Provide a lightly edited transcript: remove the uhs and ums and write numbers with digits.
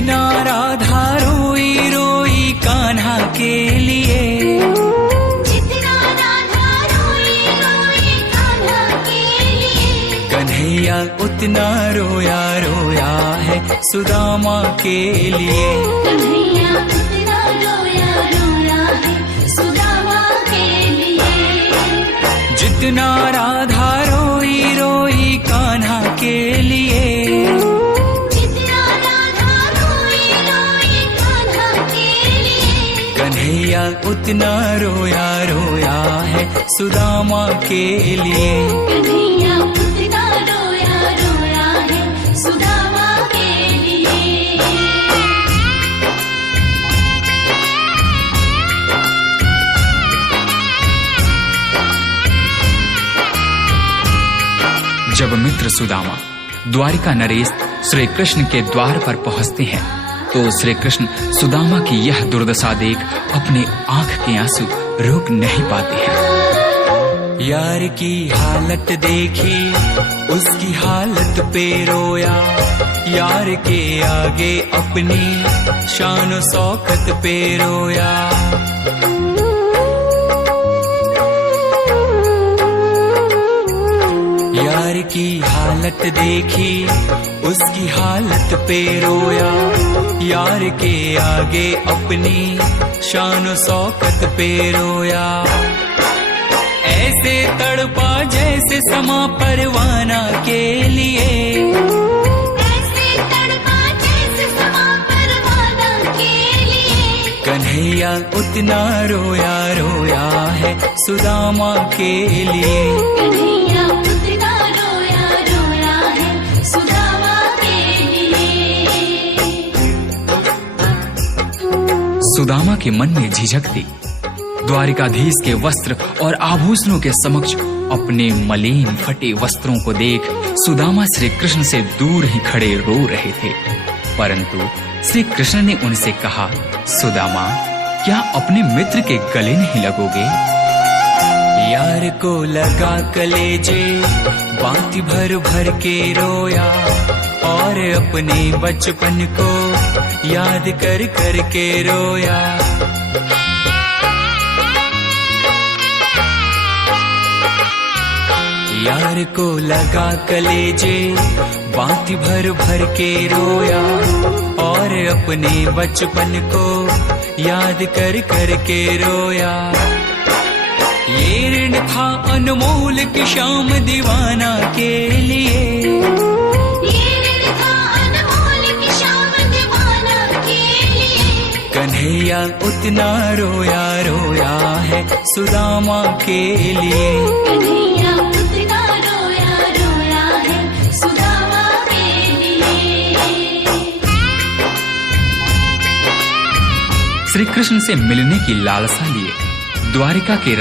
जितना राधा रोई रोई कान्हा के लिए, जितना राधा रोई रोई कान्हा के लिए, कन्हैया उतना रोया रोया है सुदामा के लिए। कन्हैया उतना रोया रोया है सुदामा के लिए। जितना राधा रोई रोई कान्हा के लिए, जितना राधा रोई रोई कान्हा के लिए, कन्हैया उतना रोया रोया है सुदामा के लिए। कन्हैया उतना रोया रोया है सुदामा के लिए। जब मित्र सुदामा द्वारिका नरेश श्री कृष्ण के द्वार पर पहुंचते हैं तो श्री कृष्ण सुदामा की यह दुर्दशा देख अपने आंख के आंसू रोक नहीं पाते हैं। यार की हालत देखी उसकी हालत पे रोया, यार के आगे अपनी शान शौकत पे रोया। यार की हालत देखी उसकी हालत पे रोया, यार के आगे अपनी शान शौकत पे रोया। ऐसे तड़पा जैसे समा परवाना के लिए, ऐसे तड़पा जैसे समा परवाना के लिए, कन्हैया उतना रोया रोया है सुदामा के लिए। कन्हैया उतना रोया रोया है सुदामा के लिए। सुदामा के मन में झिझक थी। द्वारिकाधीश के वस्त्र और आभूषणों के समक्ष अपने मलिन फटे वस्त्रों को देख सुदामा श्री कृष्ण से दूर ही खड़े रो रहे थे। परंतु श्री कृष्ण ने उनसे कहा, सुदामा, क्या अपने मित्र के गले नहीं लगोगे? यार को लगा कलेजे बाती भर भर के रोया, और अपने बचपन को याद कर कर के रोया। यार को लगा कलेजे बाती भर भर के रोया, और अपने बचपन को याद कर कर के रोया। ये ऋण था अनमोल की शाम दीवाना के लिए, ये ऋण था अनमोल की शाम दीवाना के लिए, कन्हैया उतना रोया रोया है सुदामा के लिए। कन्हैया उतना रोया रोया है सुदामा के लिए। श्री कृष्ण से मिलने की लालसा लिए द्वारिका के